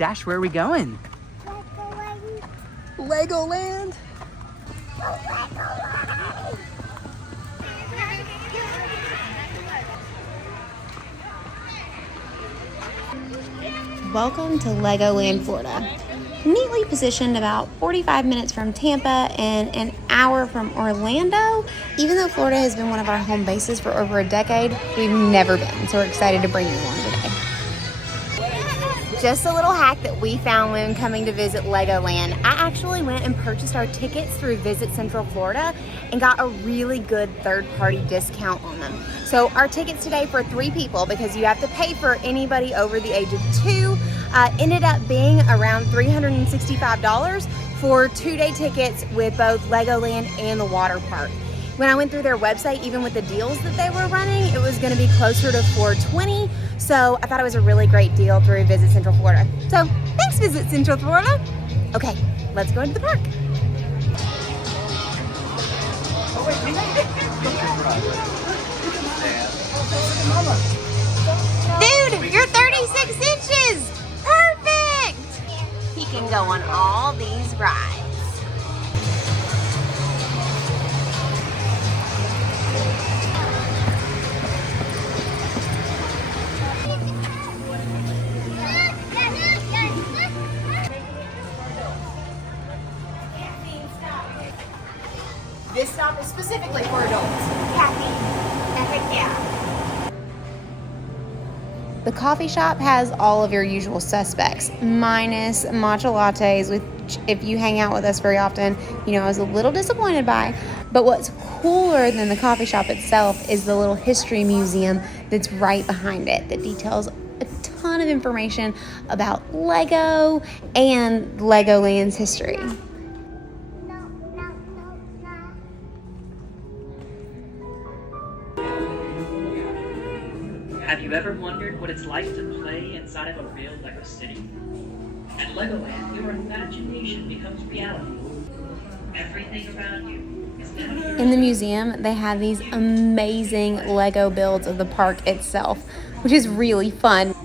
Dash, where are we going? Legoland. Welcome to Legoland, Florida. Neatly positioned about 45 minutes from Tampa and an hour from Orlando. Even though Florida has been one of our home bases for over a decade, we've never been, so we're excited to bring you along today. Just a little hack that we found when coming to visit Legoland. I actually went and purchased our tickets through Visit Central Florida and got a really good third-party discount on them. So our tickets today for 3 people, because you have to pay for anybody over the age of 2, ended up being around $365 for 2-day tickets with both Legoland and the water park. When I went through their website, even with the deals that they were running, it was going to be closer to $420. So I thought it was a really great deal through Visit Central Florida. So thanks, Visit Central Florida. Okay, let's go into the park. Dude, you're 36 inches. Perfect. He can go on all these rides. This stop is specifically for adults. Caffeine. Yeah. The coffee shop has all of your usual suspects, minus matcha lattes, which if you hang out with us very often, you know I was a little disappointed by. But what's cooler than the coffee shop itself is the little history museum that's right behind it that details a ton of information about Lego and Legoland's history. Have you ever wondered what it's like to play inside of a real Lego city? At Legoland, your imagination becomes reality. Everything around you is now here. In the museum, they have these amazing Lego builds of the park itself, which is really fun.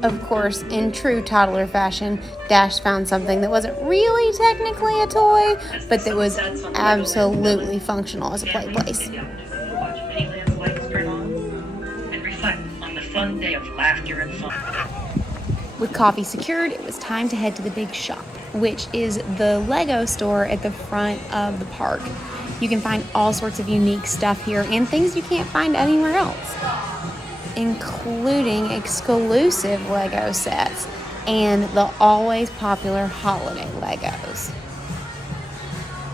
Of course, in true toddler fashion, Dash found something that wasn't really technically a toy, but that was absolutely functional as a play place. Watch Miniland's lights turn on and reflect on the fun day of laughter and fun. With coffee secured, it was time to head to the big shop, which is the Lego store at the front of the park. You can find all sorts of unique stuff here and things you can't find anywhere else, including exclusive Lego sets and the always popular holiday Legos.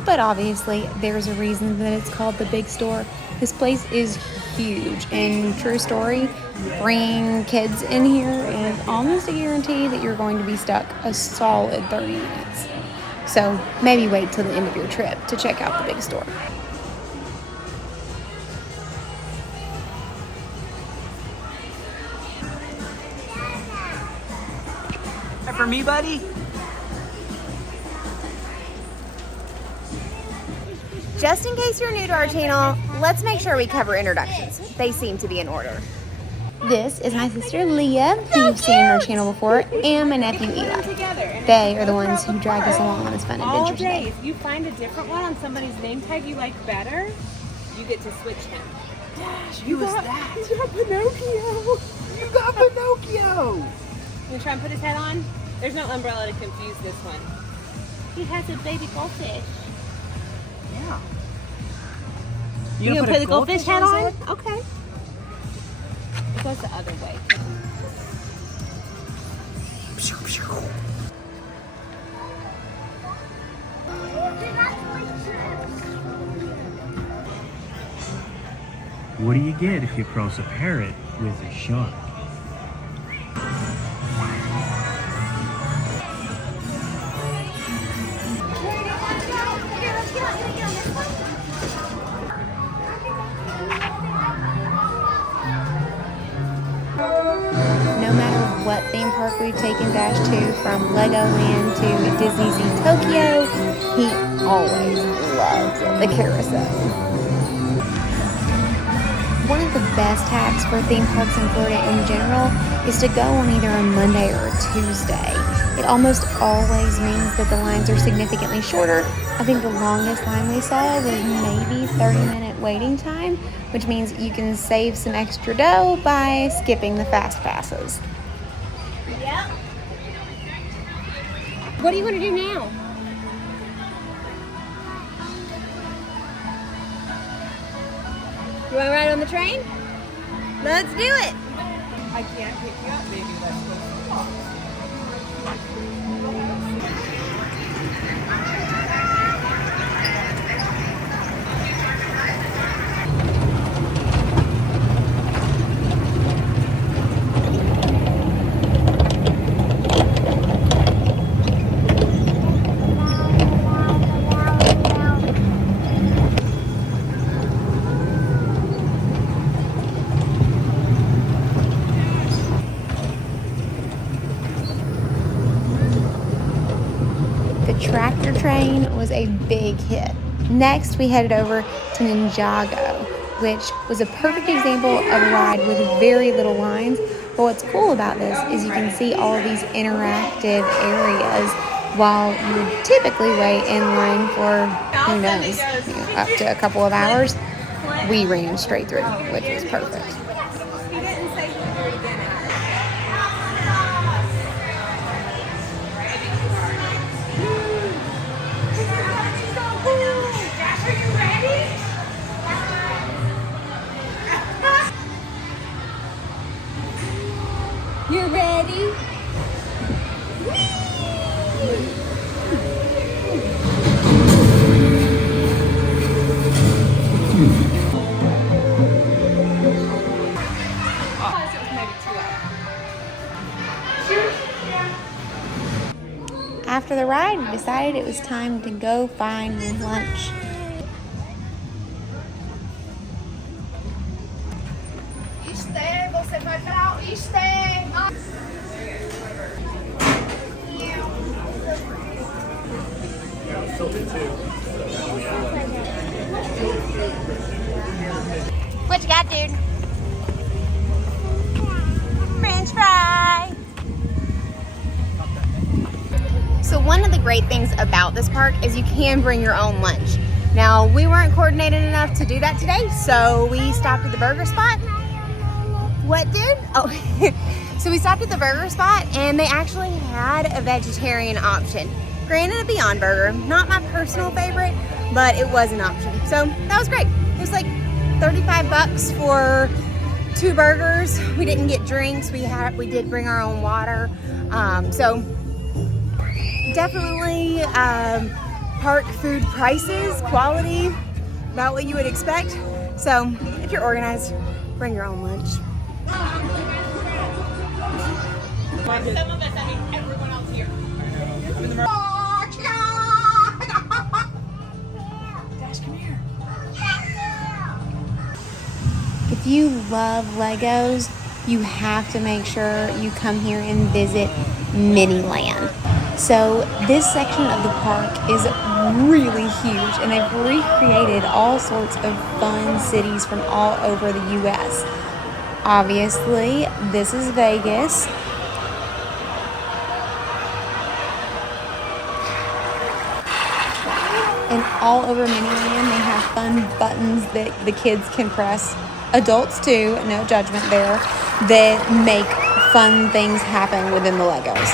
But obviously, there's a reason that it's called the big store. This place is huge, and true story, bringing kids in here is almost a guarantee that you're going to be stuck a solid 30 minutes. So maybe wait till the end of your trip to check out the big store. For me, buddy. Just in case you're new to our channel, let's make sure we cover introductions. They seem to be in order. This is my sister Leah, who you've seen on our channel before, and my nephew Eli. They are the ones who drag us along on this fun adventure today. If you find a different one on somebody's name tag you like better, you get to switch him. Dash, Who was that? You got Pinocchio. You got Pinocchio. You gonna try and put his head on? There's no umbrella to confuse this one. He has a baby goldfish. Yeah. You gonna put the goldfish head on? on? Okay. It goes the other way. What do you get if you cross a parrot with a shark? No matter what theme park we've taken Dash to, from Legoland to Disney Sea Tokyo, he always loves the carousel. One of the best hacks for theme parks in Florida in general is to go on either a Monday or a Tuesday. It almost always means that the lines are significantly shorter. I think the longest line we saw was maybe 30-minute waiting time, which means you can save some extra dough by skipping the fast passes. Yep. What do you want to do now? You want to ride on the train? Let's do it. I can't pick you up, baby. Let's go. Tractor train was a big hit. Next, we headed over to Ninjago, which was a perfect example of a ride with very little lines. But what's cool about this is you can see all of these interactive areas while you would typically wait in line for, who knows, up to a couple of hours. We ran straight through, which was perfect. You ready? After the ride, we decided it was time to go find lunch. Você vai pra Easter. What you got, dude? French fry. So one of the great things about this park is you can bring your own lunch. Now, we weren't coordinated enough to do that today, so we stopped at the burger spot. What, dude? Oh, so we stopped at the burger spot and they actually had a vegetarian option. Granted, a Beyond Burger, not my personal favorite, but it was an option. So that was great. It was like 35 bucks for 2 burgers. We didn't get drinks. We did bring our own water. So definitely park food prices, quality, about what you would expect. So if you're organized, bring your own lunch. Some of us, I mean everyone else here. Dash, come here. If you love Legos, you have to make sure you come here and visit Miniland. So this section of the park is really huge and they've recreated all sorts of fun cities from all over the US. Obviously, this is Vegas. And all over Miniland, they have fun buttons that the kids can press, adults too, no judgment there, that make fun things happen within the Legos.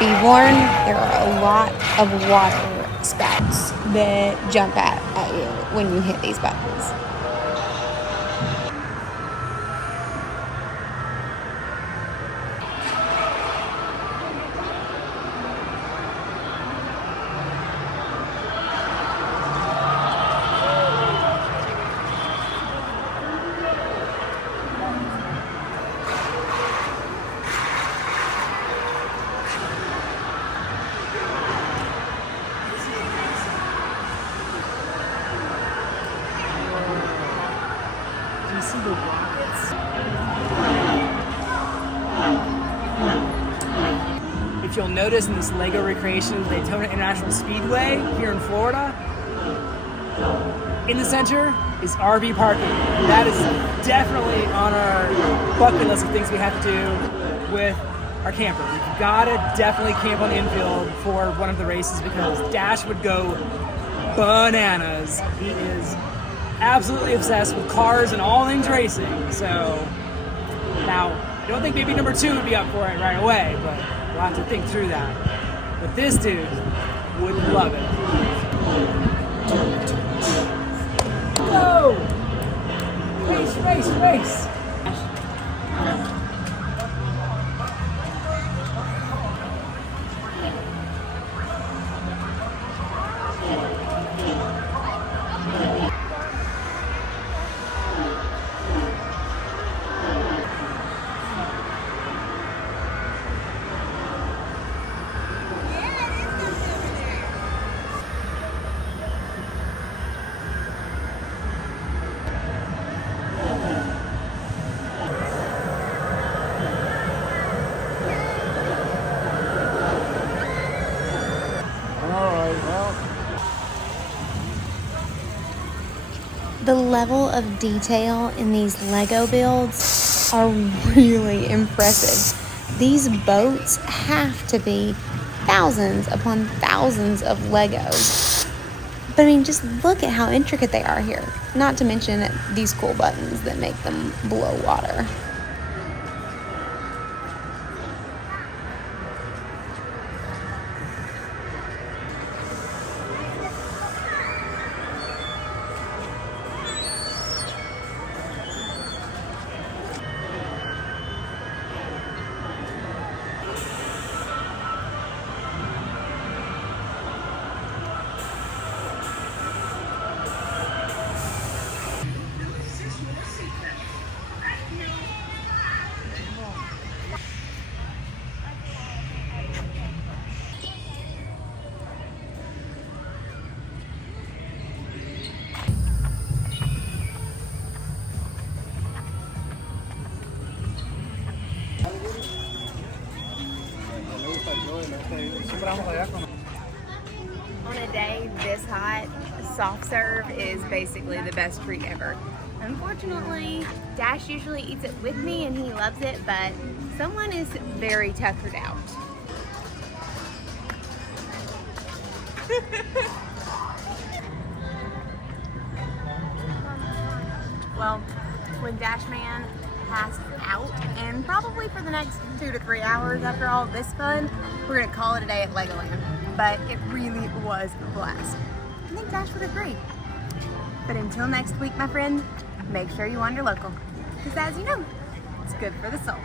Be warned, there are a lot of water spouts that jump at you when you hit these buttons. If you'll notice in this Lego recreation of Daytona International Speedway here in Florida, In the center is RV parking. That is definitely on our bucket list of things we have to do with our camper. We've got to definitely camp on the infield for one of the races because Dash would go bananas. He is absolutely obsessed with cars and all things racing. So now, I don't think maybe number 2 would be up for it right away, but we'll have to think through that. But this dude would love it. Go! Race, race, race! The level of detail in these Lego builds are really impressive. These boats have to be thousands upon thousands of Legos. But I mean, just look at how intricate they are here. Not to mention these cool buttons that make them blow water. On a day this hot, soft serve is basically the best treat ever. Unfortunately, Dash usually eats it with me and he loves it, but someone is very tuckered out. Well, when Dashman passed out, and probably for the next 2 to 3 hours after all this fun, we're gonna call it a day at Legoland. But it really was a blast. I think Dash would agree. But until next week, my friend, make sure you wander local. Because as you know, it's good for the soul.